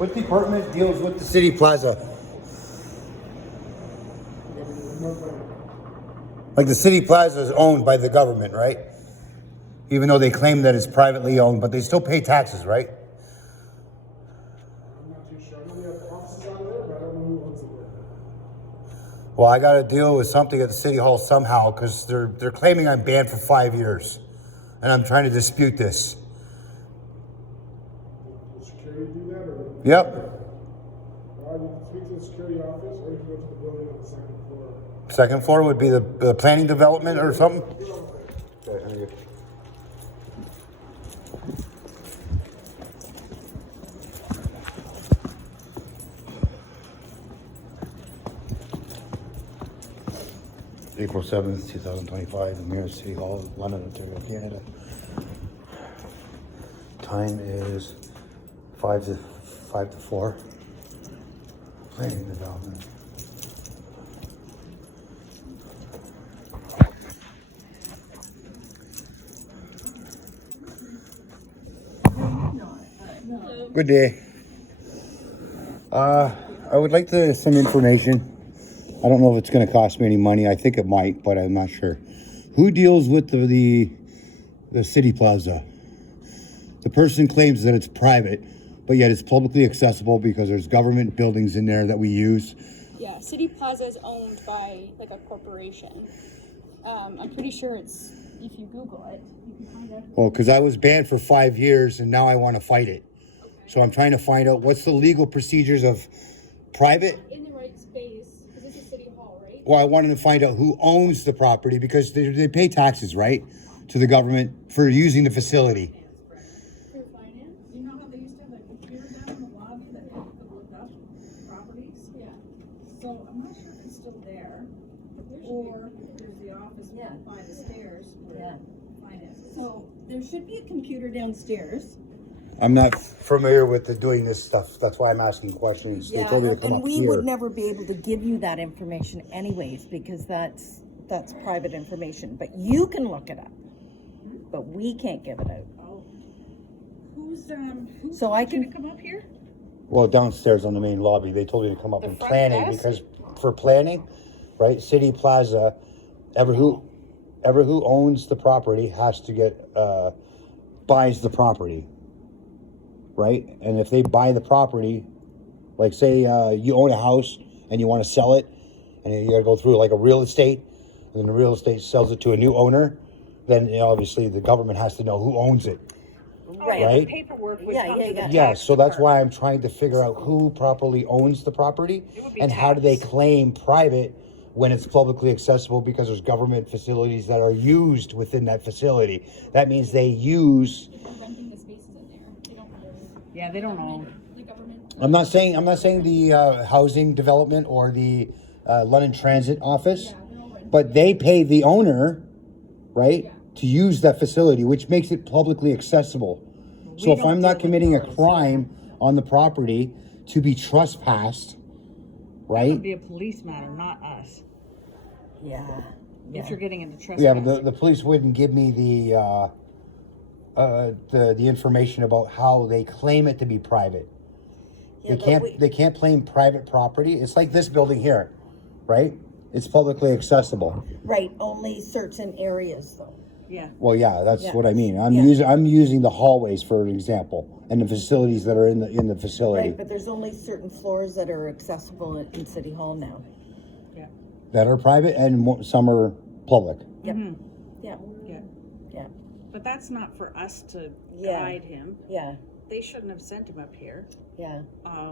What department deals with the Citi Plaza? Like the Citi Plaza is owned by the government, right? Even though they claim that it's privately owned, but they still pay taxes, right? I'm not too sure. I know we have offices out there, but I don't know who owns it there. Well, I got to deal with something at the city hall somehow because they're claiming I'm banned for 5 years, and I'm trying to dispute this. Does security do that, or? Yep. Well, you can speak to the security office, or you can go to the building on the second floor. Second floor would be the planning development or something. Okay, thank you. April 7th, 2025, the Mayor City Hall, London, Ontario, Canada. Time is 5 to 4. Planning development. Good day. I would like some information. I don't know if it's going to cost me any money. I think it might, but I'm not sure. Who deals with the Citi Plaza? The person claims that it's private, but yet it's publicly accessible because there's government buildings in there that we use. Yeah, Citi Plaza is owned by like a corporation. I'm pretty sure it's, if you Google it, you can find it. Well, because I was banned for 5 years and now I want to fight it. Okay. So I'm trying to find out what's the legal procedures of private. In the right space, because this is City Hall, right? Well, I wanted to find out who owns the property because they pay taxes, right, to the government for using the facility. For finance, you know how they used to have that computer down in the lobby that you could look up properties? Yeah. So I'm not sure if it's still there, or there's the office by the stairs where finance is. So there should be a computer downstairs. I'm not familiar with doing this stuff. That's why I'm asking questions. They told me to come and up we here. would never be able to give you that information anyways, because that's private information. But you can look it up, but we can't give it out. Oh. Who's So I gonna can come up here? Well, downstairs on the main lobby, they told me to come up The and front planning desk? because for planning, right? City Plaza, ever who owns the property has to get buys the property, right? And if they buy the property, like say you own a house and you want to sell it, and you got to go through like a real estate, and then the real estate sells it to a new owner, then obviously the government has to know who owns it. right. Right? Paperwork would come to the Yeah, so that's why I'm trying to figure out who properly owns the property and how do they claim private when it's publicly accessible because there's government facilities that are used within that facility. That means they use. They're renting the spaces in there. They don't own. Yeah, they don't own. The government. I'm not saying the housing development or the London Transit office, but they pay the owner, right, to use that facility, which makes it publicly accessible. So if I'm not committing a crime on the property to be trespassed, That right? would be a police matter, not us. Yeah. If you're getting into trespass. Yeah, but the police wouldn't give me the information about how they claim it to be private. Yeah, They can't claim private property. It's like this building here, right? It's publicly accessible. Right, only certain areas though. Yeah. Well, yeah, that's Yeah. what I mean. I'm Yeah. using the hallways for an example, and the facilities that are in the facility Right, but there's only certain floors that are accessible in City Hall now. Yeah. that are private, and some are public. Yep. Mhm. Yeah. Yeah. Yeah. But that's not for us to Yeah. guide him. Yeah. They shouldn't have sent him up here. Yeah.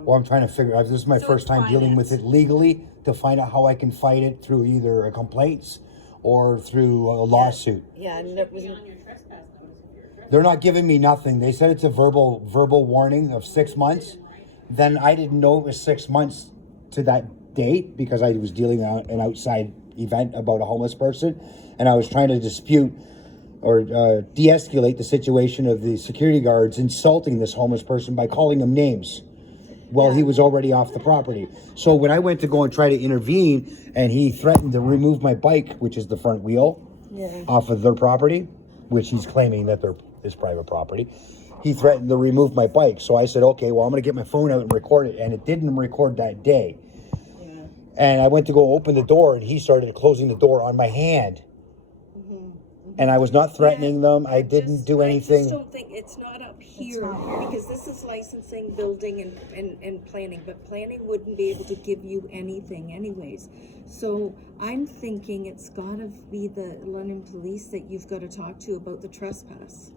Well, I'm trying to figure out. This is my So first it's time dealing with finance. it legally to find out how I can fight it through either a complaints or through a lawsuit. Yeah, and it was They're not giving me nothing. They said it's a verbal warning of 6 months. Then I didn't know it was 6 months to that date because I was dealing on an outside event about a homeless person, and I was trying to dispute or de-escalate the situation of the security guards insulting this homeless person by calling him names while he was already off the property. So when I went to go and try to intervene, and he threatened to remove my bike, which is the front wheel, Yeah. off of their property, which he's claiming that is private property. he threatened to remove my bike. So I said, okay, well, I'm going to get my phone out and record it. And it didn't record that day. Yeah. And I went to go open the door, and he started closing the door on my hand. And I was not threatening them. I didn't do I just anything. don't think it's not up here because this is licensing, building, and planning. But planning wouldn't be able to give you anything, anyways. So I'm thinking it's got to be the London Police that you've got to talk to about the trespass,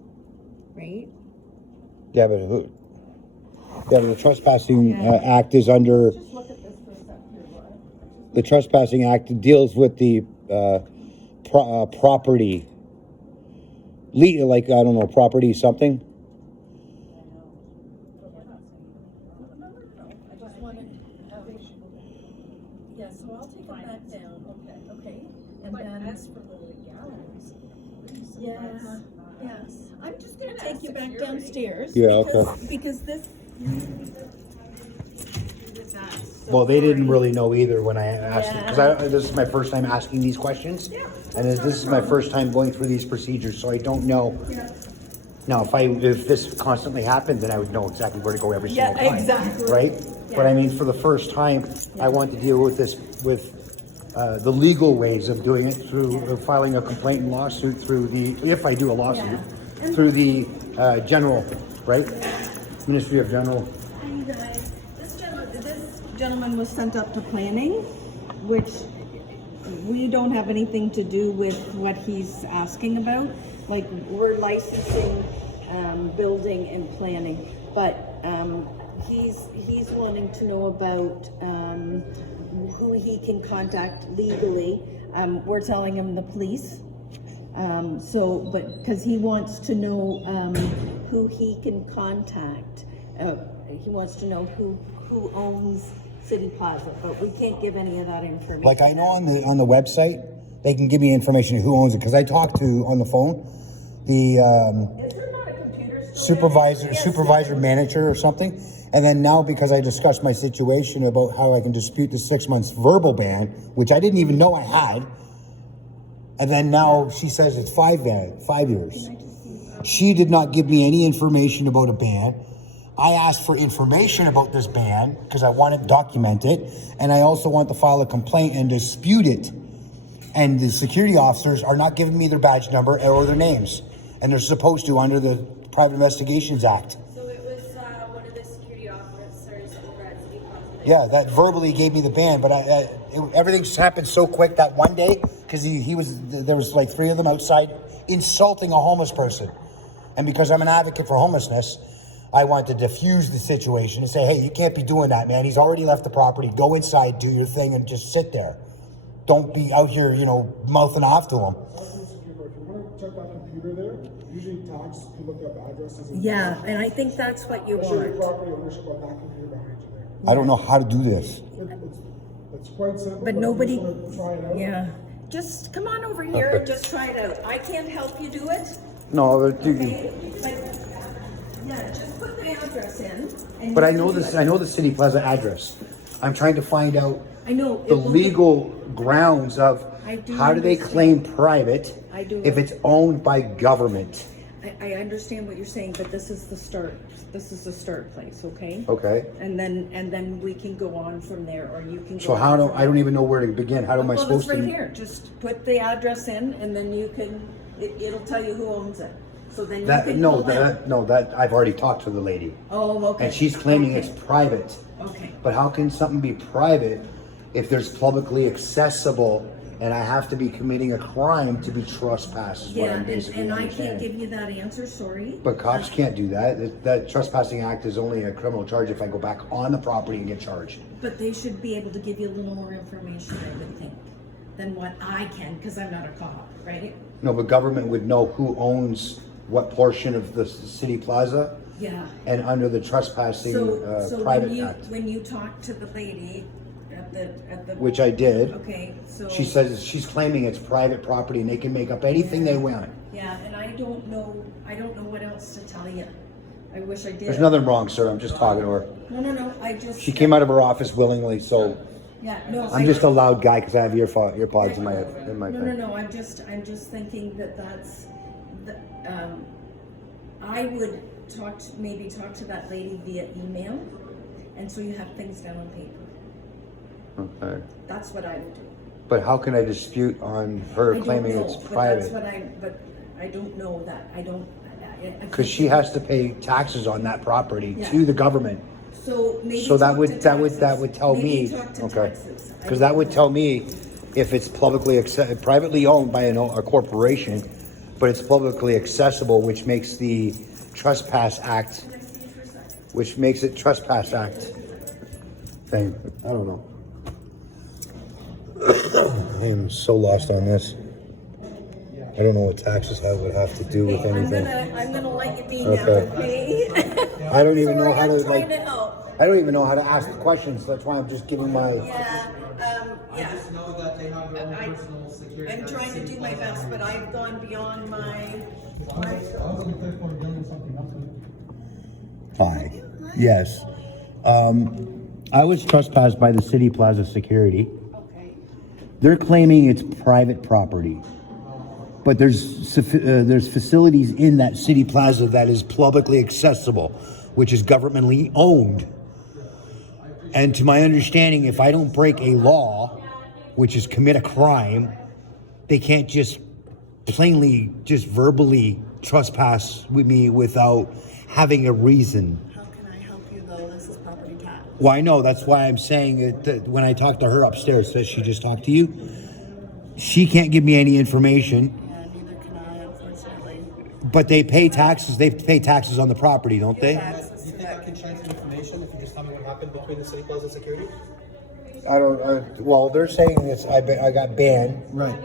right? Yeah, but who? Yeah, but the trespassing act is under. Just look at this for a second here, Laura. The trespassing act deals with the property. Like, I don't know, property something. I just wanted yeah, so I'll take it back down, okay, and then. As for the legalities. Yes, I'm just gonna take you back downstairs. Yeah, because- okay. Because this. Well, they didn't really know either when I asked them, because this is my first time asking these questions, and this is my first time going through these procedures, so I don't know. Now, if this constantly happened, then I would know exactly where to go every single time. exactly. Right? But I mean, for the first time, I want to deal with this with the legal ways of doing it through filing a complaint and lawsuit through if I do a lawsuit, through the general, right? Ministry of General. This gentleman was sent up to planning, which we don't have anything to do with what he's asking about. Like, we're licensing, building and planning, but he's wanting to know about who he can contact legally. We're telling him the police. But because he wants to know who he can contact. He wants to know who owns Citi Plaza, but we can't give any of that information. Like, I know on the website, they can give me information of who owns it, because I talked to, on the phone, the Is there not a computer store? supervisor manager or something. And then now, because I discussed my situation about how I can dispute the 6 months verbal ban, which I didn't even know I had, and then now she says it's 5 years. She did not give me any information about a ban. I asked for information about this ban because I want it documented, and I also want to file a complaint and dispute it. And the security officers are not giving me their badge number or their names, and they're supposed to under the Private Investigations Act. So it was one of the security officers over at Citi Plaza. Yeah, that verbally gave me the ban, but everything just happened so quick that one day, because there was like 3 of them outside insulting a homeless person. And because I'm an advocate for homelessness, I want to diffuse the situation and say, hey, you can't be doing that, man. He's already left the property. Go inside, do your thing, and just sit there. Don't be out here, mouthing off to him. If you want to check that computer there, usually tags can look up addresses. And I think that's what you Show your want. property ownership on that computer behind you there. I don't know how to do this. It's quite simple. But if you nobody, just wanna try it out. yeah. Just come on over here and just try it out. I can't help you do it, No, okay? Yeah, just put the address in. And but you I can know do this. it. I know the Citi Plaza address. I'm trying to find out I know. the it will legal grounds of I do how do they understand. claim private I do. if it's owned by government. I understand what you're saying, but this is the start. This is the start place, okay? Okay. And then we can go on from there, or you can. So go how on do from I don't even know where to begin? How am I Well, supposed it's right to? here. Just put the address in, and then you can. It'll tell you who owns it. So then you can. pull That I've already talked to the lady, Oh, okay. and she's claiming Okay. it's private. Okay. But how can something be private if there's publicly accessible, and I have to be committing a crime to be trespassed? Is what Yeah, I'm basically and I can't understanding. give you that answer. Sorry. But cops can't do that. That trespassing act is only a criminal charge if I go back on the property and get charged. But they should be able to give you a little more information, I would think, than what I can, because I'm not a cop, right? No, but government would know who owns what portion of the City Plaza, Yeah. and under the trespassing So private act, when you talk to the lady at the which I did. okay, so She says she's claiming it's private property and they can make up anything they want. yeah, and I don't know what else to tell you. I wish I did. There's nothing wrong, sir. I'm just talking to her. No. I just She came out of her office willingly, so yeah no. I'm just a loud guy because I have earpods in my thing. No. I'm just thinking that's I would maybe talk to that lady via email, and so you have things down on paper. Okay. That's what I would do. But how can I dispute on her I don't claiming know, it's but private? but I don't know that. I don't. Because she has to pay taxes on that property Yeah. to the government. So maybe So that talk would to that would taxes. that would tell Maybe me, talk to okay, taxes. I because that don't would know. tell me if it's privately owned by a corporation, but it's publicly accessible, which makes the trespass act, which makes it trespass act thing. I don't know. I am so lost on this. I don't know what taxes would have to do with anything. I'm gonna let you be Okay. now, okay? I don't even know Sorry, how to I'm trying like. to help. I don't even know how to ask the questions. That's why I'm just giving my. Yeah, I just know that they have their own I- personal security. I'm trying to do my best, but I've gone beyond my. Hi. Yes. I was trespassed by the Citi Plaza security. Okay. They're claiming it's private property, but there's facilities in that Citi Plaza that is publicly accessible, which is governmentally owned. And to my understanding, if I don't break a law, which is commit a crime, they can't just plainly, just verbally trespass with me without having a reason. How can I help you though? This is property tax. Well, I know, that's why I'm saying it, that when I talked to her upstairs, says she just talked to you. She can't give me any information, Yeah, neither can I, unfortunately. but they pay taxes. They pay taxes on the property, don't they? Do you think I can share some information if you just tell me what happened between the Citi Plaza security? I don't. Well, they're saying this. I got banned Right,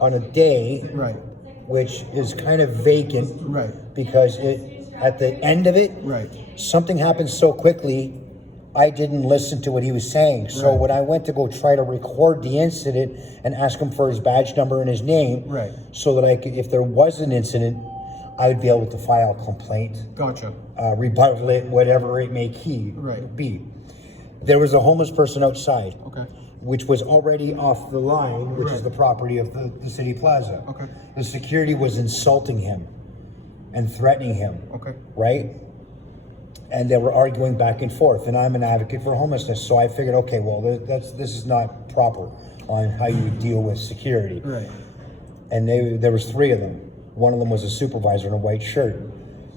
on a day, right, which is kind of vacant right, because at the end of it, right. something happened so quickly. I didn't listen to what he was saying. So Right. when I went to go try to record the incident and ask him for his badge number and his name, Right. so that I could, if there was an incident, I would be able to file a complaint, Gotcha. rebuttal it, whatever it may Right. be. There was a homeless person outside, Okay. which was already off the line, which is Right. the property of the Citi Plaza. Okay. The security was insulting him and threatening him, Okay. right? And they were arguing back and forth. And I'm an advocate for homelessness, so I figured, okay, well, this is not proper on how you deal with security. Right. And there was three of them. One of them was a supervisor in a white shirt.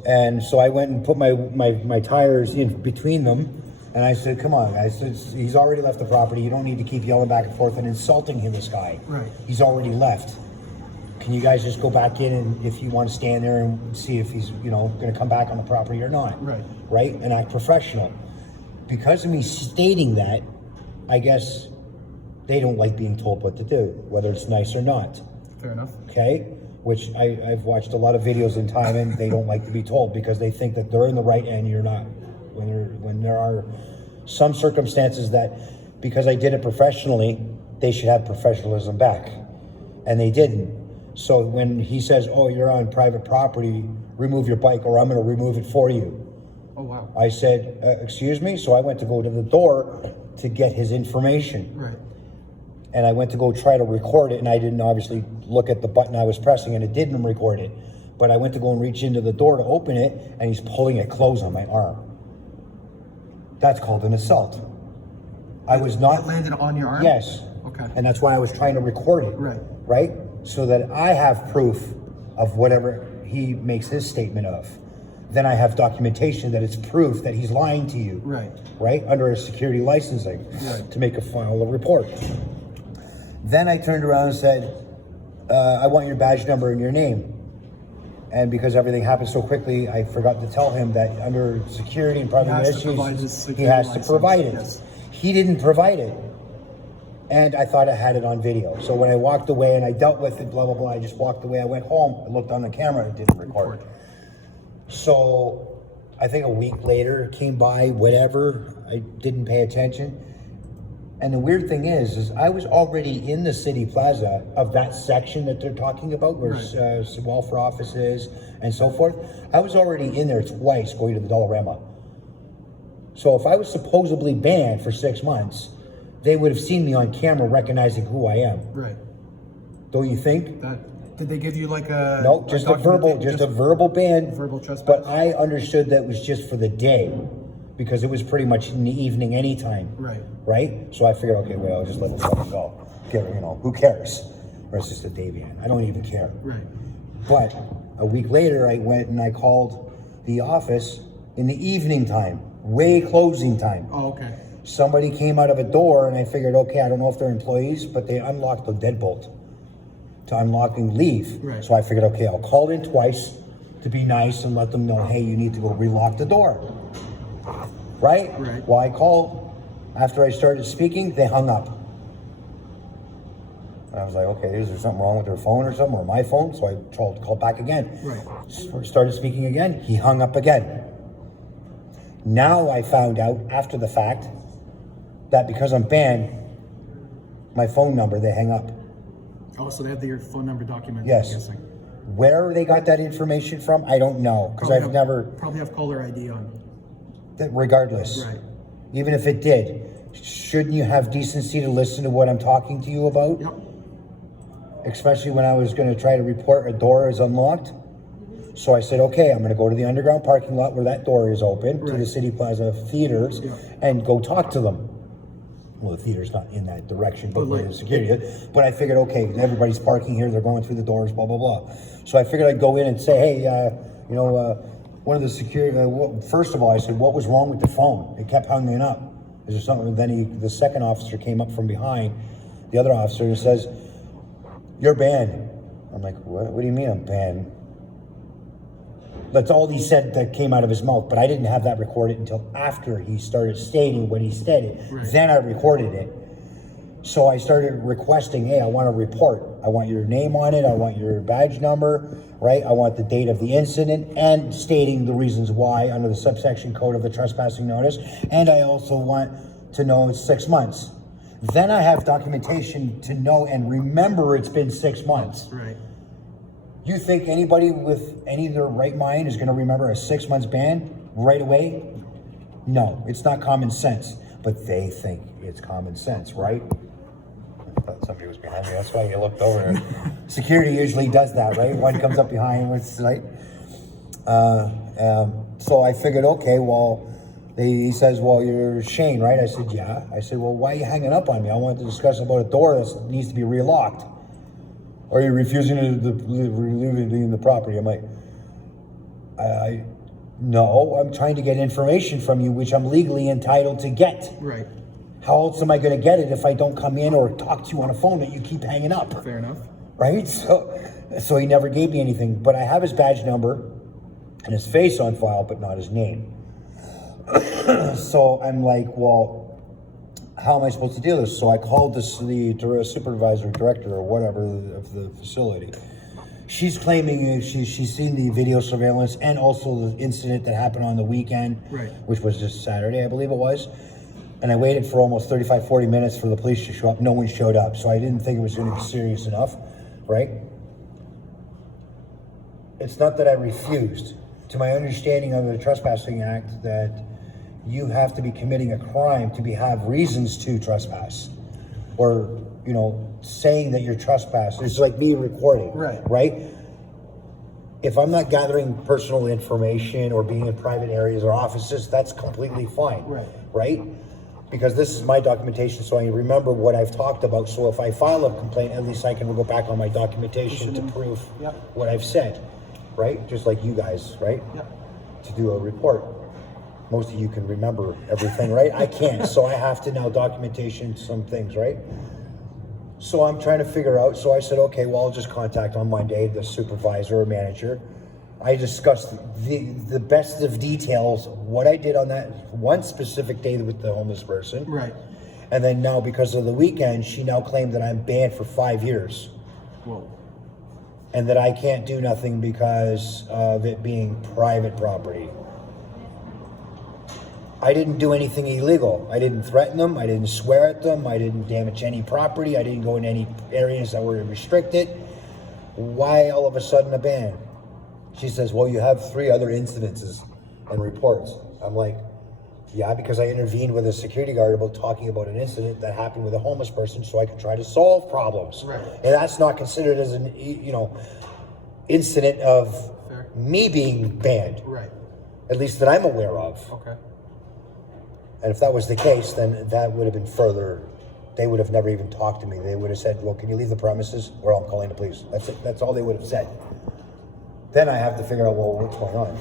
And so I went and put my tires in between them. And I said, come on, guys, he's already left the property. You don't need to keep yelling back and forth and insulting him, this guy. Right. He's already left. Can you guys just go back in and if you want to stand there and see if he's, going to come back on the property or not? Right. Right? And act professional. Because of me stating that, I guess they don't like being told what to do, whether it's nice or not. Fair enough. Okay? Which I've watched a lot of videos in time and they don't like to be told because they think that they're in the right and you're not. When there are some circumstances that because I did it professionally, they should have professionalism back. And they didn't. So when he says, oh, you're on private property, remove your bike or I'm going to remove it for you. Oh, wow. I said, excuse me? So I went to go to the door to get his information. Right. And I went to go try to record it, and I didn't obviously look at the button I was pressing, and it didn't record it. But I went to go and reach into the door to open it, and he's pulling it closed on my arm. That's called an assault. I was not... It landed on your arm? Yes. Okay. And that's why I was trying to record it. Right. Right? So that I have proof of whatever he makes his statement of. Then I have documentation that it's proof that he's lying to you. Right. Right? Under a security licensing. Right. To make a final report. Then I turned around and said, I want your badge number and your name. And because everything happened so quickly, I forgot to tell him that under security and privacy issues, he has to provide it. Yes. He didn't provide it. And I thought I had it on video. So when I walked away and I dealt with it, blah, blah, blah, I just walked away. I went home, I looked on the camera, it didn't record. So I think a week later, it came by, whatever, I didn't pay attention. And the weird thing is I was already in the Citi Plaza of that section that they're talking about, where some welfare offices and so forth. I was already in there twice going to the Dollarama. So if I was supposedly banned for 6 months, they would have seen me on camera recognizing who I am. Right. Don't you think? That Did they give you like a No, just a verbal ban. verbal trespass? But I understood that was just for the day, because it was pretty much in the evening anytime. Right. Right? So I figured, okay, well, I'll just let it fucking go. Who cares? Or it's just a day ban. I don't even care. Right. But a week later, I went and I called the office in the evening time, way closing time. Oh, okay. Somebody came out of a door, and I figured, okay, I don't know if they're employees, but they unlocked the deadbolt to unlock and leave. Right. So I figured, okay, I'll call in twice to be nice and let them know, hey, you need to go relock the door. Right? Right. Well, I called. After I started speaking, they hung up. And I was like, okay, is there something wrong with their phone or something, or my phone? So I called back again. Right. Started speaking again. He hung up again. Now I found out after the fact that because I'm banned, my phone number, they hang up. Oh, so they have your phone number documented. Yes. I'm guessing. Where they got that information from, I don't know, because I've never. Probably have caller ID on. Regardless, Right. even if it did, shouldn't you have decency to listen to what I'm talking to you about? Yep. Especially when I was going to try to report a door is unlocked. So I said, okay, I'm going to go to the underground parking lot where that door is open, to the Right. Citi Plaza theaters, Yeah. and go talk to them. Well, the theater's not in that direction, but where the security is. But I figured, okay, everybody's parking here, they're going through the doors, blah, blah, blah. So I figured I'd go in and say, hey, one of the security, first of all, I said, what was wrong with the phone? It kept hanging up. Is there something? Then the second officer came up from behind, the other officer, and says, you're banned. I'm like, what do you mean I'm banned? That's all he said that came out of his mouth, but I didn't have that recorded until after he started stating what he said. Right. Then I recorded it. So I started requesting, hey, I want a report. I want your name on it. I want your badge number, right? I want the date of the incident and stating the reasons why under the subsection code of the trespassing notice. And I also want to know it's 6 months. Then I have documentation to know and remember it's been 6 months. Right. You think anybody with any of their right mind is going to remember a 6 months ban right away? No, it's not common sense, but they think it's common sense, right? I thought somebody was behind me. That's why you looked over. Security usually does that, right? One comes up behind, right? So I figured, okay, well, he says, well, you're Shane, right? I said, yeah. I said, well, why are you hanging up on me? I wanted to discuss about a door that needs to be relocked. Or are you refusing to leave the property? I'm like, no, I'm trying to get information from you, which I'm legally entitled to get. Right. How else am I going to get it if I don't come in or talk to you on a phone that you keep hanging up? Fair enough. Right? So he never gave me anything, but I have his badge number and his face on file, but not his name. So I'm like, well, how am I supposed to do this? So I called the supervisor, director, or whatever of the facility. She's claiming she's seen the video surveillance and also the incident that happened on the weekend, Right. which was just Saturday, I believe it was. And I waited for almost 35, 40 minutes for the police to show up. No one showed up, so I didn't think it was going to be serious enough, right? It's not that I refused. To my understanding under the Trespassing Act, that you have to be committing a crime to have reasons to trespass, or saying that you're trespassing. It's like me recording, right? If I'm not gathering personal information or being in private areas or offices, that's completely fine, right? Because this is my documentation, so I remember what I've talked about. So if I file a complaint, at least I can go back on my documentation to prove what I've said, right? Just like you guys, right? To do a report. Most of you can remember everything, right? I can't, so I have to now documentation some things, right? So I'm trying to figure out, so I said, okay, well, I'll just contact on Monday the supervisor or manager. I discussed the best of details, what I did on that one specific day with the homeless person. Right. And then now, because of the weekend, she now claimed that I'm banned for 5 years. Whoa. And that I can't do nothing because of it being private property. I didn't do anything illegal. I didn't threaten them. I didn't swear at them. I didn't damage any property. I didn't go in any areas that were restricted. Why all of a sudden a ban? She says, well, you have 3 other incidences and reports. I'm like, Yeah, because I intervened with a security guard about talking about an incident that happened with a homeless person so I could try to solve problems. Right. And that's not considered as an, incident of Fair. me being banned, Right. at least that I'm aware of. Okay. And if that was the case, then that would have been further, they would have never even talked to me. They would have said, well, can you leave the premises or I'm calling the police. That's it. That's all they would have said. Then I have to figure out, well, what's going on?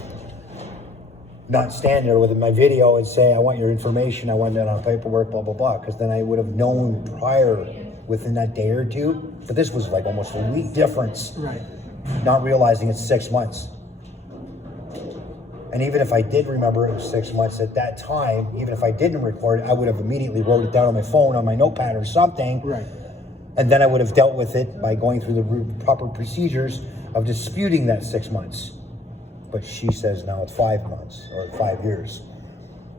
Not stand there with my video and say, I want your information, I want that on paperwork, blah, blah, blah. Because then I would have known prior, within that day or two. But this was like almost a week difference. Right. Not realizing it's 6 months. And even if I did remember it was 6 months at that time, even if I didn't record it, I would have immediately wrote it down on my phone, on my notepad or something. Right. And then I would have dealt with it by going through the proper procedures of disputing that 6 months. But she says now it's 5 months or 5 years.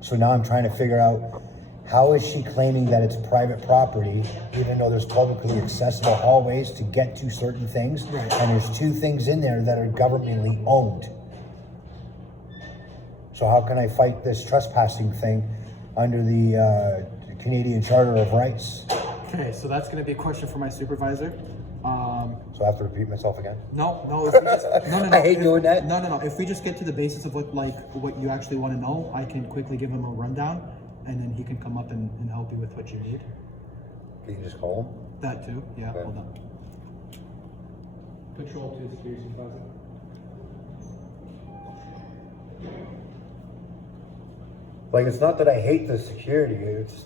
So now I'm trying to figure out, how is she claiming that it's private property, even though there's publicly accessible hallways to get to certain things? Right. And there's 2 things in there that are governmentally owned. So how can I fight this trespassing thing under the Canadian Charter of Rights? Okay, so that's going to be a question for my supervisor. So I have to repeat myself again? No, if we just, no. I hate doing that. No. If we just get to the basis of what you actually want to know, I can quickly give him a rundown, and then he can come up and help you with what you need. Can you just call him? That too, yeah. Okay. Hold on. Control to Citi Plaza. Like, it's not that I hate the security, it's,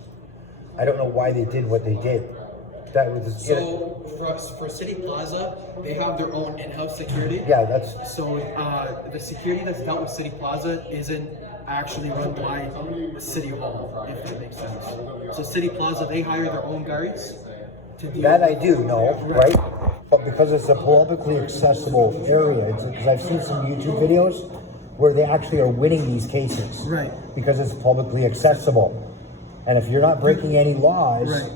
I don't know why they did what they did. That was, So for Citi Plaza, they have their own in-house security. yeah, that's, So the security that's dealt with Citi Plaza isn't actually run by City Hall, if that makes sense. So Citi Plaza, they hire their own guards to deal that I with. do know, right? But because it's a publicly accessible area, because I've seen some YouTube videos where they actually are winning these cases. Right. Because it's publicly accessible. And if you're not breaking any laws, Right.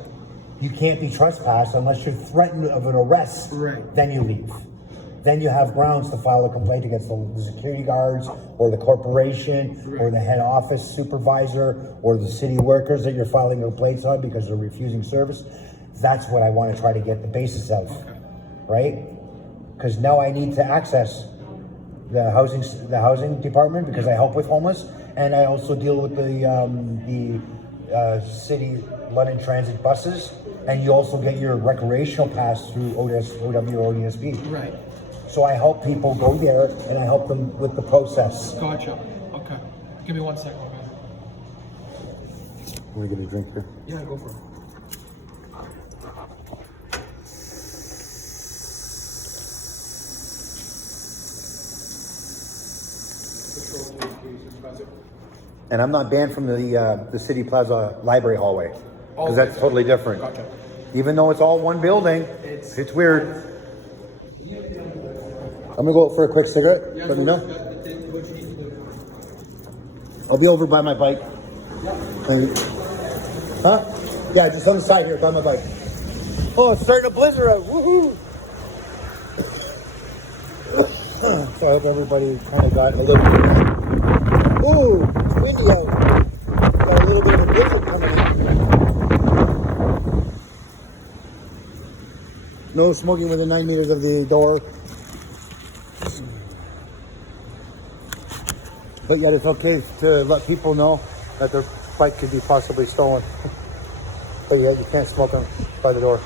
you can't be trespassed unless you're threatened of an arrest. Right. Then you leave. Then you have grounds to file a complaint against the security guards or the corporation or the head office supervisor or the city workers that you're filing complaints on because they're refusing service. That's what I want to try to get the basis of, right? Because now I need to access the housing department because I help with homeless, and I also deal with the city London Transit buses, and you also get your recreational pass through OW or ODSP. Right. So I help people go there, and I help them with the process. Gotcha. Okay. Give me 1 second, guys. Want to get a drink here? Yeah, go for it. Control to Citi Plaza. And I'm not banned from the Citi Plaza library hallway, because that's totally different. Gotcha. Even though it's all one building, it's weird. I'm gonna go out for a quick cigarette. Let me know. What you need to do. I'll be over by my bike. Huh? Yeah, just on the side here, by my bike. Oh, it's starting to blizzard out. Woohoo! So I hope everybody kind of got a little bit of that. Ooh, it's windy out. Got a little bit of a blizzard coming in. No smoking within 9 meters of the door. But yet it's okay to let people know that their bike could be possibly stolen. But yet you can't smoke them by the door.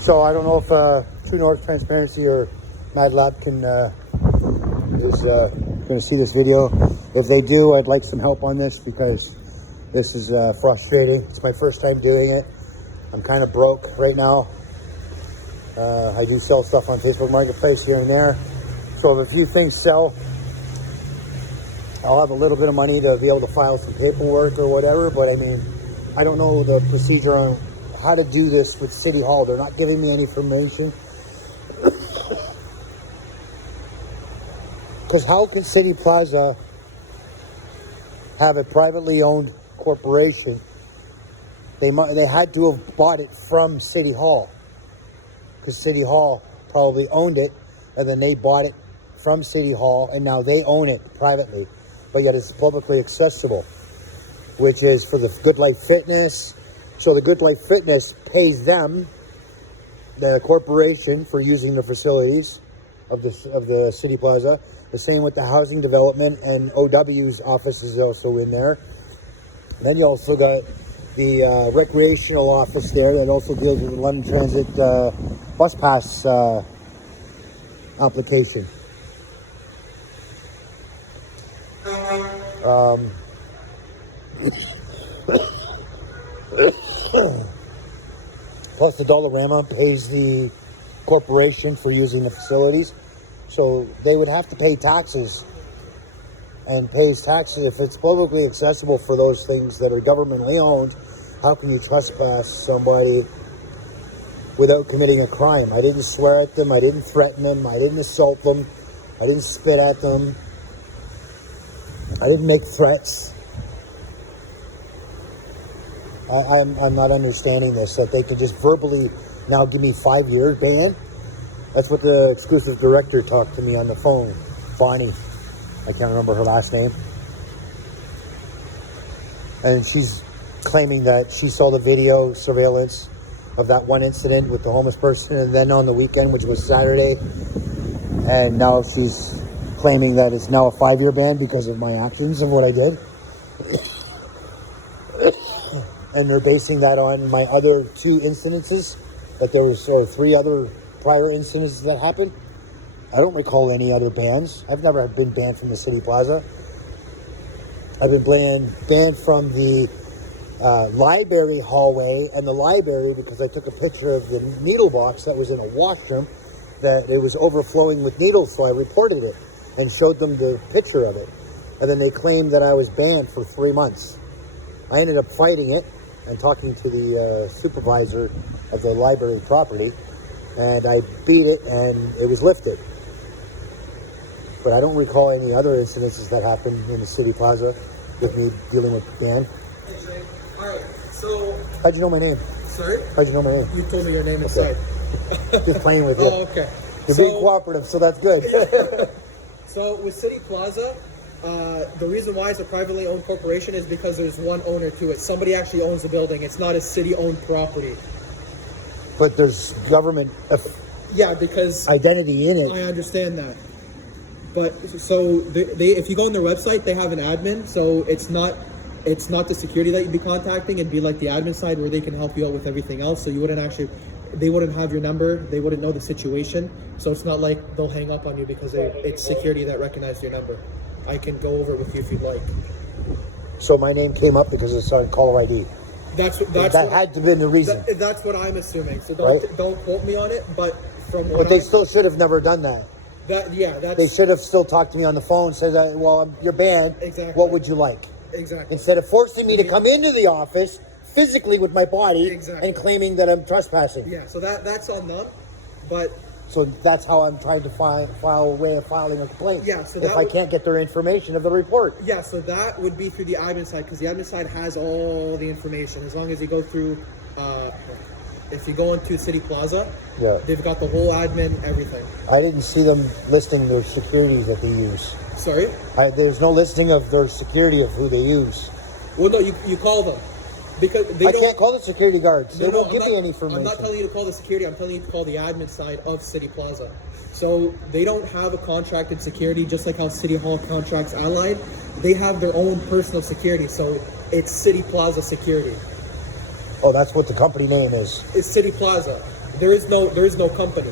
So I don't know if True North Transparency or Mad Lab can is going to see this video. If they do, I'd like some help on this because this is frustrating. It's my first time doing it. I'm kind of broke right now. I do sell stuff on Facebook Marketplace here and there. So if a few things sell, I'll have a little bit of money to be able to file some paperwork or whatever. But I mean, I don't know the procedure on how to do this with City Hall. They're not giving me any information. Because how can Citi Plaza have a privately owned corporation? They had to have bought it from City Hall. Because City Hall probably owned it, and then they bought it from City Hall, and now they own it privately, but yet it's publicly accessible, which is for the Good Life Fitness. So the Good Life Fitness pays them, the corporation, for using the facilities of the City Plaza. The same with the housing development, and OW's office is also in there. Then you also got the recreational office there that also deals with the London Transit bus pass application. Plus the Dollarama pays the corporation for using the facilities. So they would have to pay taxes, and pays taxes. If it's publicly accessible for those things that are governmentally owned, how can you trespass somebody without committing a crime? I didn't swear at them. I didn't threaten them. I didn't assault them. I didn't spit at them. I didn't make threats. I'm not understanding this, that they could just verbally now give me 5 years ban. That's what the exclusive director talked to me on the phone. Bonnie. I can't remember her last name. And she's claiming that she saw the video surveillance of that one incident with the homeless person, and then on the weekend, which was Saturday, and now she's claiming that it's now a 5-year ban because of my actions of what I did. And they're basing that on my other 2 incidences, that there was, or 3 other prior incidences that happened. I don't recall any other bans. I've never been banned from the City Plaza. I've been banned from the library hallway and the library because I took a picture of the needle box that was in a washroom, that it was overflowing with needles, so I reported it and showed them the picture of it. And then they claimed that I was banned for 3 months. I ended up fighting it and talking to the supervisor of the library property, and I beat it and it was lifted. But I don't recall any other incidences that happened in the City Plaza with me dealing with Dan. Alright, so... How'd you know my name? Sorry? How'd you know my name? You told me your name inside. Just playing with you. Oh, okay. You're being cooperative, so that's good. So with City Plaza, the reason why it's a privately owned corporation is because there's one owner to it. Somebody actually owns the building. It's not a city-owned property. But there's government Yeah, because identity in I it. understand that. But so they if you go on their website, they have an admin. So it's not the security that you'd be contacting. It'd be like the admin side where they can help you out with everything else. So you wouldn't actually, they wouldn't have your number. They wouldn't know the situation. So it's not like they'll hang up on you because it's security that recognized your number. I can go over it with you if you'd like. So my name came up because it's on caller ID. That Had to have been the reason. That's what I'm assuming. So Right. don't quote me on it. But from what But they still should have never done that. that's They should have still talked to me on the phone, said, well, you're banned. Exactly. What would you like? exactly. Instead of forcing me to come into the office physically with my body Exactly. and claiming that I'm trespassing. Yeah. So that's on them. But So that's how I'm trying to file a way of filing a complaint. Yeah, so if that I would- can't get their information of the report. yeah, so that would be through the admin side because the admin side has all the information. As long as you go through, if you go into City Plaza, Yeah. they've got the whole admin, everything. I didn't see them listing their securities that they use. Sorry? There's no listing of their security of who they use. Well, no, you call them because they I don't. can't call the security guards. No, They no, won't give me any I'm information. not telling you to call the security. I'm telling you to call the admin side of City Plaza. So they don't have a contracted security, just like how City Hall contracts Allied. They have their own personal security. So it's City Plaza Security. Oh, that's what the company name is. It's City Plaza. There is no company.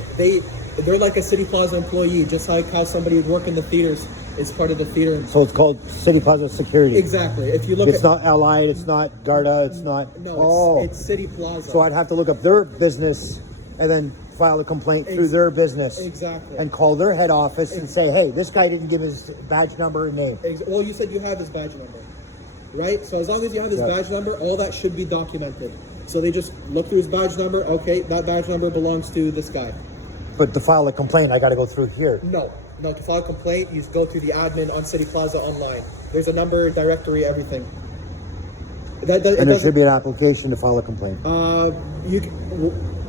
They're like a City Plaza employee, just like how somebody would work in the theaters is part of the theater. So it's called City Plaza Security. Exactly. If you look It's at not Allied, it's not Garda, it's not... no, it's City Plaza. So I'd have to look up their business and then file a complaint through their business. Exactly. And call their head office and say, hey, this guy didn't give his badge number and name. Well, you said you have his badge number, right? So as long as you have his Yeah. badge number, all that should be documented. So they just look through his badge number. Okay, that badge number belongs to this guy. But to file a complaint, I got to go through here. No, to file a complaint, you go through the admin on City Plaza online. There's a number, directory, everything. And there should be an application to file a complaint.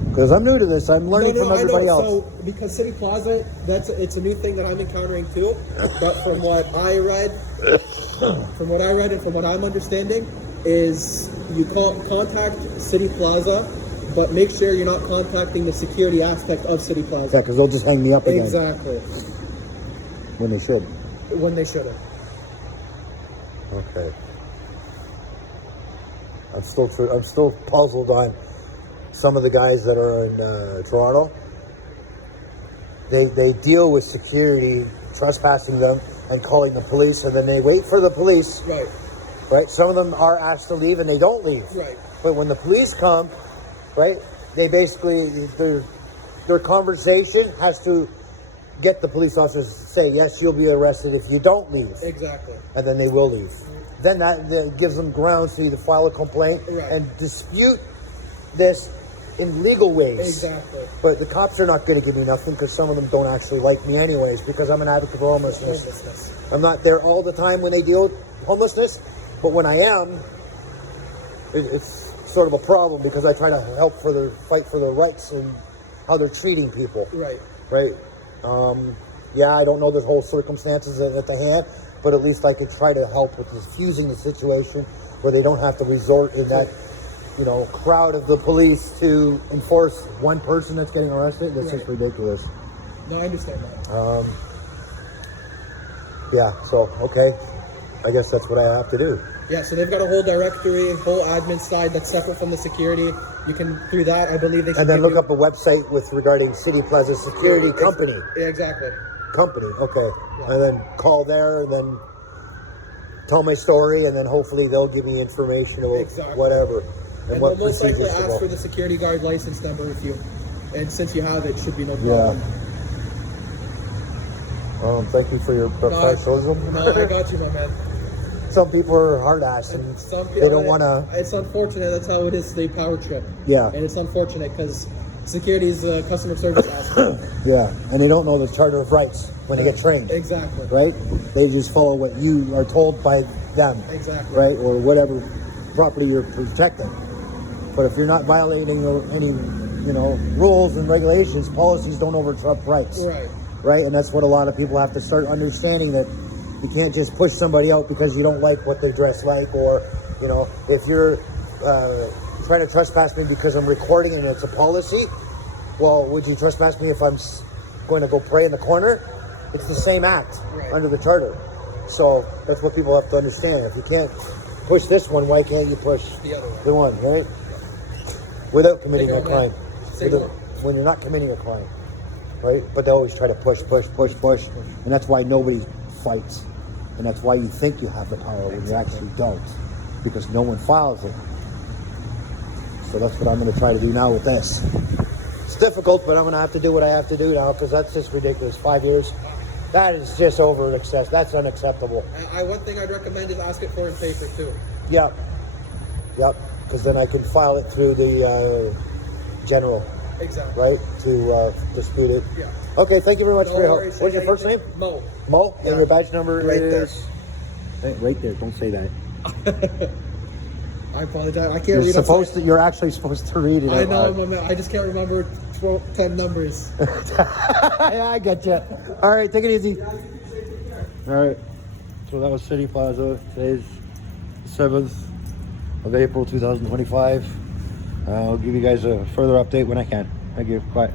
Because I'm new to this. I'm learning from everybody else. So because Citi Plaza, it's a new thing that I'm encountering too. But from what I read, and from what I'm understanding, is you contact Citi Plaza, but make sure you're not contacting the security aspect of Citi Plaza. Yeah, because they'll just hang me up again. Exactly. When they should. When they shouldn't. Okay. I'm still puzzled on some of the guys that are in Toronto. They deal with security trespassing them and calling the police, and then they wait for the police. Right. Right. Some of them are asked to leave and they don't leave. Right. But when the police come, right, they basically their conversation has to get the police officers to say, yes, you'll be arrested if you don't leave. Exactly. And then they will leave. Then that gives them grounds to either file a complaint and dispute this in legal ways. Exactly. But the cops are not going to give me nothing because some of them don't actually like me anyways because I'm an advocate for homelessness. I'm not there all the time when they deal with homelessness, but when I am, it's sort of a problem because I try to help fight for their rights and how they're treating people. Right. Right. Yeah, I don't know the whole circumstances at the hand, but at least I could try to help with diffusing the situation where they don't have to resort in that, crowd of the police to enforce one person that's getting arrested. That's just ridiculous. No, I understand that. Yeah, so, okay. I guess that's what I have to do. Yeah, so they've got a whole directory, whole admin side that's separate from the security. You can, through that, I believe they can. And then look up a website regarding Citi Plaza Security Company. Yeah, exactly. Company, okay. Yeah. And then call there and then tell my story, and then hopefully they'll give me information about whatever. And what they'll most likely procedures to ask go. for the security guard license number and since you have it, should be no problem. Thank you for your professionalism. No, I got you, my man. Some people are hard-ass and they don't want to... It's unfortunate, that's how it is, they power trip. Yeah. And it's unfortunate because security is a customer service aspect. Yeah, and they don't know the Charter of Rights when they get trained. Exactly. Right? They just follow what you are told by them. Exactly. Right? Or whatever property you're protecting. But if you're not violating any, rules and regulations, policies don't overtrump rights. Right. Right? And that's what a lot of people have to start understanding, that you can't just push somebody out because you don't like what they dress like, or, if you're trying to trespass me because I'm recording and it's a policy, well, would you trespass me if I'm going to go pray in the corner? It's the same act under the charter. So that's what people have to understand. If you can't push this one, why can't you push the other the one, right? Without committing a crime. Say more. When you're not committing a crime, right? But they always try to push. And that's why nobody fights. And that's why you think you have the power when you actually don't. Because no one files it. So that's what I'm going to try to do now with this. It's difficult, but I'm going to have to do what I have to do now, because that's just ridiculous. 5 years. That is just over excess. That's unacceptable. One thing I'd recommend is ask it for in paper too. Yep. Because then I can file it through the general. Exactly. Right? To dispute it. Yeah. Okay, thank you very much for your help. Worries. What's your first name? Mo. Mo? Yeah. And your badge number Right is... Right there. Don't say that. I apologize. I can't read. You're actually supposed to read it. I know, my man. I just can't remember 10 numbers. Yeah, I get you. All right, take it easy. All right. So that was Citi Plaza. Today's 7th of April, 2025. I'll give you guys a further update when I can. Thank you. Bye.